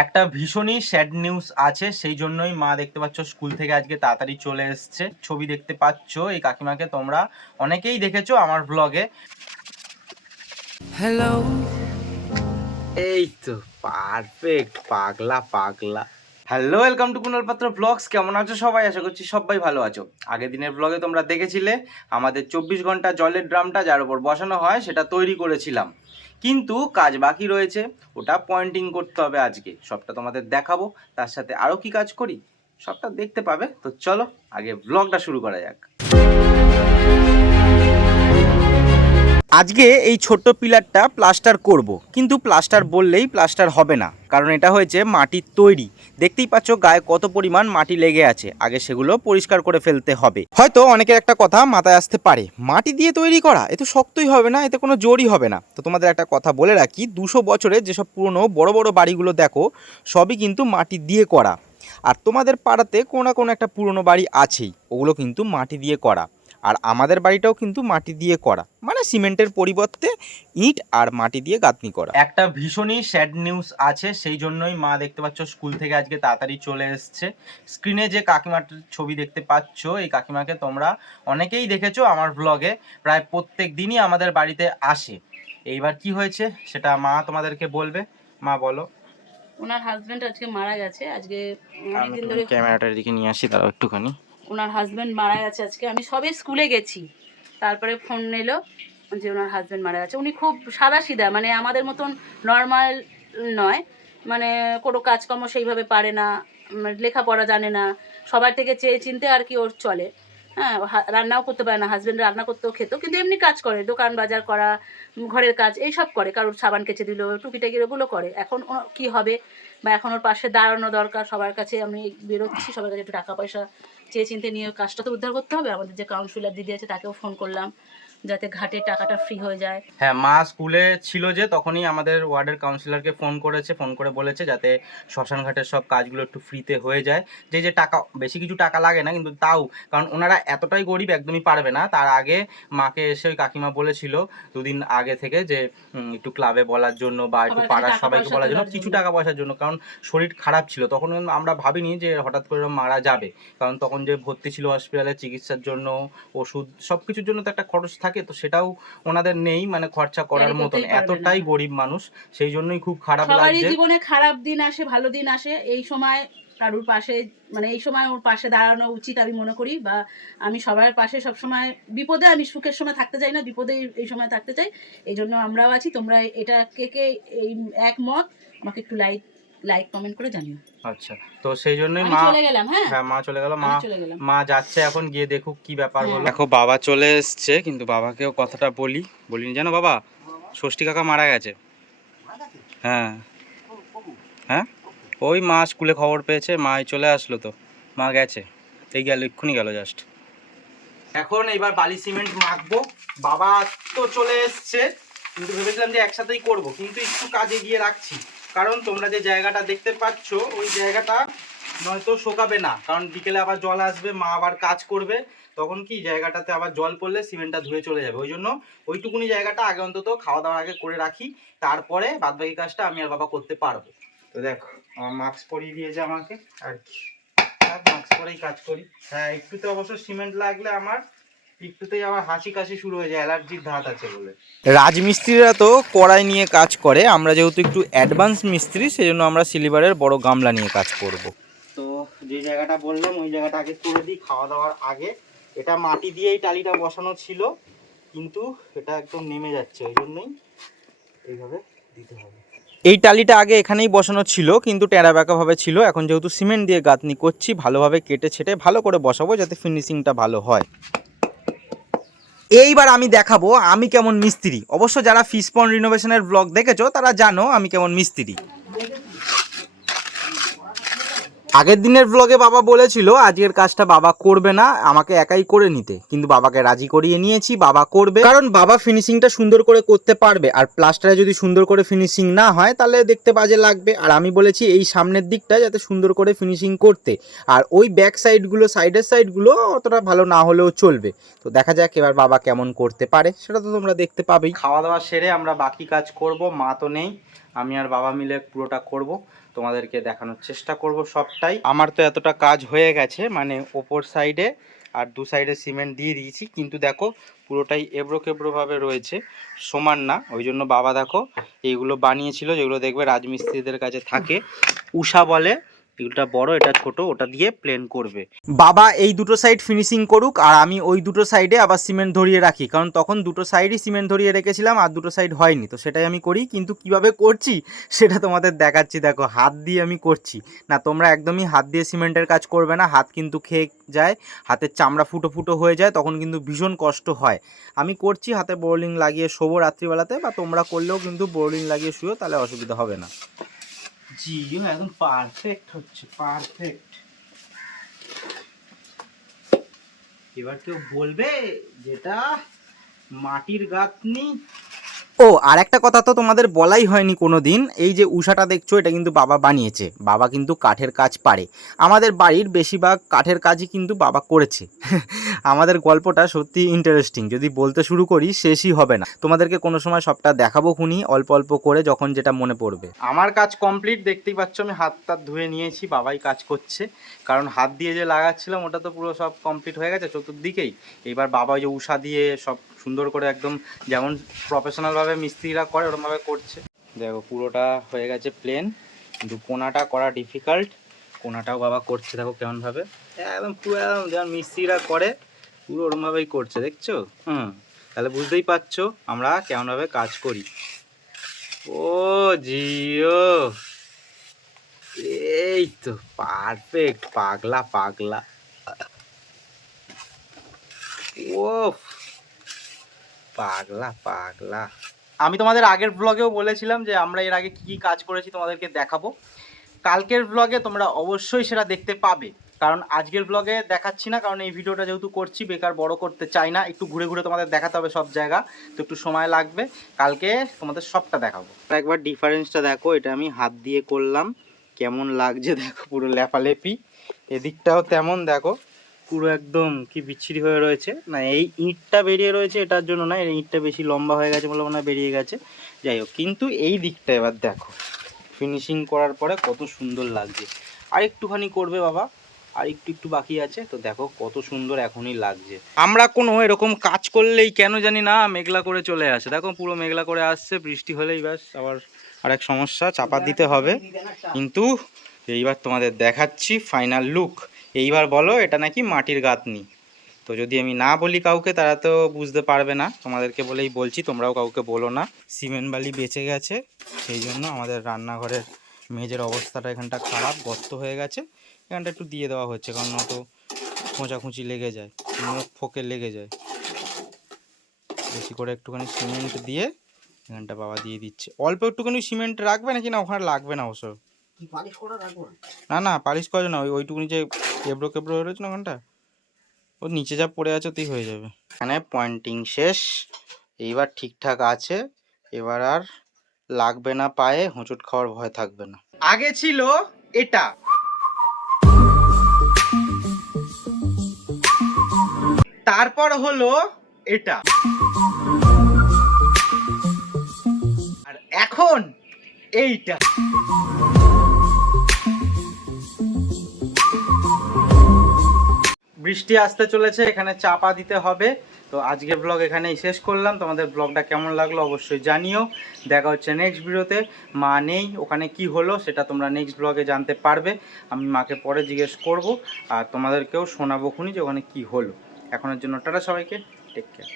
একটা ভীষণই sad news আছে, সেই জন্যই মা দেখতে পাচ্ছ স্কুল থেকে আজকে তাড়াতাড়ি চলে এসছে। ছবি দেখতে পাচ্ছ, এই কাকিমাকে তোমরা অনেকেই দেখেছো আমার ব্লগে। হ্যালো, এই তো পারফেক্ট, পাগলা পাগলা। হ্যালো, ওয়েলকাম টু কুনাল পাত্র ব্লগস। কেমন আছো সবাই? আশা করছি সবাই ভালো আছো। আগের দিনের ব্লগে তোমরা দেখেছিলে আমাদের 24 ঘন্টা জলের ড্রামটা যার উপর বসানো হয় সেটা তৈরি করেছিলাম, কিন্তু কাজ বাকি রয়েছে। ওটা পয়েন্টিং করতে হবে আজকে, সবটা তোমাদের দেখাবো। তার সাথে আরও কি কাজ করি সবটা দেখতে পাবে। তো চলো আগে ব্লগটা শুরু করা যাক। আজকে এই ছোট্ট পিলারটা প্লাস্টার করব, কিন্তু প্লাস্টার বললেই প্লাস্টার হবে না, কারণ এটা হয়েছে মাটির তৈরি। দেখতেই পাচ্ছ গায়ে কত পরিমাণ মাটি লেগে আছে, আগে সেগুলো পরিষ্কার করে ফেলতে হবে। হয়তো অনেকের একটা কথা মাথায় আসতে পারে, মাটি দিয়ে তৈরি করা এ তো শক্তই হবে না, এতে কোনো জোরই হবে না। তো তোমাদের একটা কথা বলে রাখি, 200 বছরের যেসব পুরনো বড় বড় বাড়িগুলো দেখো সবই কিন্তু মাটি দিয়ে করা। আর তোমাদের পাড়াতে কোনো না কোনো একটা পুরনো বাড়ি আছেই, ওগুলো কিন্তু মাটি দিয়ে করা। আর আমাদের বাড়িটাও কিন্তু মাটি দিয়ে করা, মানে সিমেন্টের পরিবর্তে ইট আর মাটি দিয়ে গাঁথনি করা। একটা ভীষণই স্যাড নিউজ আছে, সেই জন্যই মা দেখতে পাচ্ছ স্কুল থেকে আজকে তাড়াতাড়ি চলে এসছে। স্ক্রিনে যে কাকিমার ছবি দেখতে পাচ্ছ, এই কাকিমাকে তোমরা অনেকেই দেখেছো আমার ব্লগে, প্রায় প্রত্যেক দিনই আমাদের বাড়িতে আসে। এইবার কি হয়েছে সেটা মা তোমাদেরকে বলবে। মা বলো। ওনার হাজবেন্ড আজকে মারা গেছে। আজকে অনেকদিন ধরে ক্যামেরাটার দিকে নিয়ে আসি, তারাও একটুখানি। ওনার হাজবেন্ড মারা গেছে আজকে। আমি সবে স্কুলে গেছি, তারপরে ফোন এলো যে ওনার হাজবেন্ড মারা গেছে। উনি খুব সাদাসিধা, মানে আমাদের মতন নর্মাল নয়, মানে কোনো কাজকর্ম সেইভাবে পারে না, লেখাপড়া জানে না, সবার থেকে চেয়ে চিনতে আর কি ওর চলে। হ্যাঁ, রান্নাও করতে পারে না, হাজবেন্ড রান্না করতেও খেত, কিন্তু এমনি কাজ করে, দোকান বাজার করা, ঘরের কাজ এইসব করে, কারোর সাবান কেচে দিল, টুকিটাকি ওগুলো করে। এখন কি হবে, বা এখন ওর পাশে দাঁড়ানো দরকার। সবার কাছে আমি বেরোচ্ছি, সবার কাছে একটু টাকা পয়সা চেয়ে চিনতে নিয়ে কাজটা তো উদ্ধার করতে হবে। আমাদের যে কাউন্সিলর দিদি আছে তাকেও ফোন করলাম যাতে ঘাটের টাকাটা ফ্রি হয়ে যায়। হ্যাঁ, মা স্কুলে ছিল যে তখনই আমাদের ওয়ার্ডের কাউন্সিলরকে ফোন করেছে, ফোন করে বলেছে যাতে শ্মশান ঘাটের সব কাজগুলো একটু ফ্রিতে হয়ে যায়। যে টাকা, বেশি কিছু টাকা লাগে না কিন্তু তাও, কারণ ওনারা এতটাই গরিব একদমই পারবে না। তার আগে মাকে এসে ওই কাকিমা বলেছিল দুদিন আগে থেকে যে একটু ক্লাবে বলার জন্য বা একটু পাড়ার সবাইকে বলার জন্য, কিছু টাকা পয়সার জন্য, কারণ শরীর খারাপ ছিল তখন। আমরা ভাবিনি যে হঠাৎ করে মারা যাবে, কারণ তখন যে ভর্তি ছিল হসপিটালে চিকিৎসার জন্য, ওষুধ সব কিছুর জন্য তো একটা খরচ থাকে, তো সেটাও ওনাদের নেই, মানে খরচা করার মতন, এতটাই গরিব মানুষ। সেই জন্যই খুব খারাপ লাগছে। সবারই জীবনে খারাপ দিন আসে, ভালো দিন আসে। এই সময় কারুর পাশে, মানে এই সময় ওর পাশে দাঁড়ানো উচিত আমি মনে করি, বা আমি সবার পাশে সব সময়, বিপদে আমি সুখের সময় থাকতে চাই না, বিপদে এই সময় থাকতে চাই। এই জন্য আমরাও আছি। তোমরা এটা কে কে এই একমত আমাকে একটু লাইক কমেন্ট করে জানিও। আচ্ছা, তো সেই জন্যই মা চলে গেলাম। হ্যাঁ মা চলে গেল। মা যাচ্ছে এখন, গিয়ে দেখুক কি ব্যাপার হলো। দেখো বাবা চলে এসছে, কিন্তু বাবাকেও কথাটা বলিনি জানো। বাবা, ষষ্ঠী কাকা মারা গেছে। হ্যাঁ হ্যাঁ, ওই মা স্কুলে খবর পেয়েছে, মা চলে আসলো, তো মা গেছে, এই গেল, এক্ষুনি গেল জাস্ট। এখন এইবার বালি সিমেন্ট মাখবো। বাবা তো চলে এসছে, কিন্তু ভেবেছিলাম যে একসাথেই করব, কিন্তু একটু কাজে গিয়ে রাখছি, কারণ তোমরা যে জায়গাটা দেখতে পাচ্ছ ওই জায়গাটা নয়তো শোকাবে না, কারণ বিকেলে আবার জল আসবে, মা আবার কাজ করবে, তখন কি জায়গাটাতে আবার জল পড়লে সিমেন্টটা ধুয়ে চলে যাবে। ওই জন্য ওইটুকুনি জায়গাটা আগে অন্তত খাওয়া দাওয়ার আগে করে রাখি, তারপরে বাদবাকি কাজটা আমি আর বাবা করতে পারবো। তো দেখো আমার মাস্ক পরিয়ে দিয়েছে আমাকে, আর কি মাস্ক পরেই কাজ করি। হ্যাঁ, একটুতে অবশ্য সিমেন্ট লাগলে আমার একটুতেই আবার হাসি কাশি শুরু হয়ে যায়, অ্যালার্জির ধাত আছে বলে। রাজমিস্ত্রিরা তো কড়াই নিয়ে কাজ করে, আমরা যেহেতু একটু অ্যাডভান্স মিস্ত্রি, সেজন্য আমরা সিলিভারের বড় গামলা নিয়ে কাজ করব। তো যে জায়গাটা বললাম ওই জায়গাটা আগে করে দিই খাওয়া দাওয়ার আগে। এটা মাটি দিয়েই টালিটা বসানো ছিল, কিন্তু এটা একদম নেমে যাচ্ছে, ওই জন্যই এইভাবে দিতে হবে। এই টালিটা আগে এখানেই বসানো ছিল, কিন্তু টেরা বেঁকাভাবে ছিল। এখন যেহেতু সিমেন্ট দিয়ে গাঁথনি করছি, ভালোভাবে কেটে ছেটে ভালো করে বসাবো যাতে ফিনিশিংটা ভালো হয়। এইবার আমি দেখাবো আমি কেমন মিস্ত্রি। অবশ্য যারা ফিশ পন্ড রিনোভেশনের ব্লগ দেখেছো তারা জানো আমি কেমন মিস্ত্রি। আগের দিনের ব্লগে বাবা বলেছিল আজকের কাজটা বাবা করবে না, আমাকে একাই করে নিতে, কিন্তু বাবাকে রাজি করিয়ে নিয়েছি, বাবা করবে, কারণ বাবা ফিনিশিংটা সুন্দর করে করতে পারবে। আর প্লাস্টারে যদি সুন্দর করে ফিনিশিং না হয় তাহলে দেখতে বাজে লাগবে। আর আমি বলেছি এই সামনের দিকটা যাতে সুন্দর করে ফিনিশিং করতে, আর ওই ব্যাক সাইডগুলো, সাইডের সাইডগুলো অতটা ভালো না হলেও চলবে। তো দেখা যাক এবার বাবা কেমন করতে পারে, সেটা তো তোমরা দেখতে পাবেই। খাওয়া দাওয়া সেরে আমরা বাকি কাজ করব, মা তো নেই, আমি আর বাবা মিলে পুরোটা করব। তোমাদেরকে দেখানোর চেষ্টা করব সবটাই। আমার তো এতটা কাজ হয়ে গেছে, মানে ওপর সাইডে আর দু সাইডে সিমেন্ট দিয়ে দিয়েছি, কিন্তু দেখো পুরোটাই এবড়ো খেবড়োভাবে রয়েছে, সমান না। ওই জন্য বাবা দেখো এইগুলো বানিয়েছিল, যেগুলো দেখবে রাজমিস্ত্রিদের কাছে থাকে, উষা বলে। এগুলোটা বড়, এটা ছোট, ওটা দিয়ে প্লেন করবে। বাবা এই দুটো সাইড ফিনিশিং করুক, আর আমি ওই দুটো সাইডে আবার সিমেন্ট ধরিয়ে রাখি, কারণ তখন দুটো সাইডই সিমেন্ট ধরিয়ে রেখেছিলাম আর দুটো সাইড হয়নি, তো সেটাই আমি করি। কিন্তু কিভাবে করছি সেটা তোমাদের দেখাচ্ছি। দেখো হাত দিয়ে আমি করছি না, তোমরা একদমই হাত দিয়ে সিমেন্টের কাজ করবে না, হাত কিন্তু খেয়ে যায়, হাতের চামড়া ফুটো ফুটো হয়ে যায়, তখন কিন্তু ভীষণ কষ্ট হয়। আমি করছি হাতে বোরোলিং লাগিয়ে শোবো রাত্রিবেলাতে, বা তোমরা করলেও কিন্তু বোরোলিং লাগিয়ে শুয়েও, তাহলে অসুবিধা হবে না। জিও একদম পারফেক্ট হচ্ছে, পারফেক্ট। এবার কেউ বলবে যেটা মাটির গাঁথনি। ও আর একটা কথা তো তোমাদের বলাই হয়নি কোনো দিন, এই যে উষাটা দেখছো এটা কিন্তু বাবা বানিয়েছে। বাবা কিন্তু কাঠের কাজ পারে, আমাদের বাড়ির বেশিরভাগ কাঠের কাজই কিন্তু বাবা করেছে। আমাদের গল্পটা সত্যি ইন্টারেস্টিং, যদি বলতে শুরু করি শেষই হবে না। তোমাদেরকে কোনো সময় সবটা দেখাবো খুনি, অল্প অল্প করে যখন যেটা মনে পড়বে। আমার কাজ কমপ্লিট, দেখতেই পাচ্ছ আমি হাত টাত ধুয়ে নিয়েছি, বাবাই কাজ করছে, কারণ হাত দিয়ে যে লাগাচ্ছিলাম ওটা তো পুরো সব কমপ্লিট হয়ে গেছে চতুর্দিকেই। এবার বাবা ওই যে উষা দিয়ে সব সুন্দর করে একদম যেমন প্রফেশনালভাবে মিস্ত্রিরা করে ওরকমভাবে করছে। দেখো পুরোটা হয়ে গেছে প্লেন, কিন্তু কোনাটা করা ডিফিকাল্ট। কোনাটাও বাবা করছে, দেখো কেমনভাবে, একদম পুরো একদম যেমন মিস্ত্রিরা করে পুরো ওরকমভাবেই করছে, দেখছো? তাহলে বুঝতেই পারছো আমরা কেমনভাবে কাজ করি। ও জিও, এই তো পারফেক্ট, পাগলা পাগলা। ও পাগলা পাগলা। আমি তোমাদের আগের ব্লগেও বলেছিলাম যে আমরা এর আগে কি কি কাজ করেছি তোমাদেরকে দেখাবো। কালকের ব্লগে তোমরা অবশ্যই সেটা দেখতে পাবে, কারণ আজকের ব্লগে দেখাচ্ছি না, কারণ এই ভিডিওটা যেহেতু করছি বেকার বড় করতে চাই না, একটু ঘুরে ঘুরে তোমাদের দেখাতে হবে সব জায়গা, তো একটু সময় লাগবে। কালকে তোমাদের সবটা দেখাবো। একবার ডিফারেন্সটা দেখো, এটা আমি হাত দিয়ে করলাম, কেমন লাগছে দেখো, পুরো লেপালেপি। এদিকটাও তেমন, দেখো পুরো একদম কি বিচ্ছিরি হয়ে রয়েছে। না এই ইঁটটা বেরিয়ে রয়েছে এটার জন্য না, এই ইঁটটা বেশি লম্বা হয়ে গেছে বলে মনে হয় বেরিয়ে গেছে। যাই হোক, কিন্তু এই দিকটা এবার দেখো ফিনিশিং করার পরে কত সুন্দর লাগছে। আর একটুখানি করবে বাবা, আর একটু একটু বাকি আছে, তো দেখো কত সুন্দর এখনই লাগছে। আমরা কোনো এরকম কাজ করলেই কেন জানি না মেঘলা করে চলে আসে, দেখো পুরো মেঘলা করে আসছে, বৃষ্টি হলেই ব্যাস আবার আরেক সমস্যা, চাপা দিতে হবে। কিন্তু এইবার তোমাদের দেখাচ্ছি ফাইনাল লুক। এইবার বলো এটা নাকি মাটির গাঁথনি, তো যদি আমি না বলি কাউকে তারা তো বুঝতে পারবে না, তোমাদেরকে বলেই বলছি, তোমরাও কাউকে বলো না। সিমেন্ট বালি বেঁচে গেছে, সেই জন্য আমাদের রান্নাঘরের মেঝের অবস্থাটা এখানটা খারাপ, গর্ত হয়ে গেছে, এখানটা একটু দিয়ে দেওয়া হচ্ছে, কারণ অত খোঁচাখুঁচি লেগে যায়, মুখ ফোকে লেগে যায়। বেশি করে একটুখানি সিমেন্ট দিয়ে এখানটা বাবা দিয়ে দিচ্ছে। অল্প একটুখানি সিমেন্ট রাখবে নাকি না, ওখানে লাগবে না অবশ্য, না না পালিশ করে না, ওইটুকুনি যে কেবড়ো কেবড়ো হয়ে রয়েছে না ওখানটা, ও নিচে যা পড়ে আছে তুই হয়ে যাবে। এখানে পয়েন্টিং শেষ, এইবার ঠিকঠাক আছে, এবার আর লাগবে না পায়ে, হোঁচট খাওয়ার ভয় থাকবে না। আগে ছিল এটা, তারপর হলো এটা, আর এখন এইটা। বৃষ্টি আসতে চলেছে, এখানে চাপা দিতে হবে। তো আজকের ব্লগ এখানেই শেষ করলাম, তোমাদের ব্লগটা কেমন লাগলো অবশ্যই জানিও। দেখা হচ্ছে নেক্সট ভিডিওতে। মা নেই, ওখানে কি হলো সেটা তোমরা নেক্সট ব্লগে জানতে পারবে, আমি মাকে পরে জিজ্ঞেস করব, আর তোমাদেরকেও শোনাবো খুনি যে ওখানে কি হলো। এখনের জন্য টাটা সবাইকে, টেক কেয়ার।